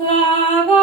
Flower.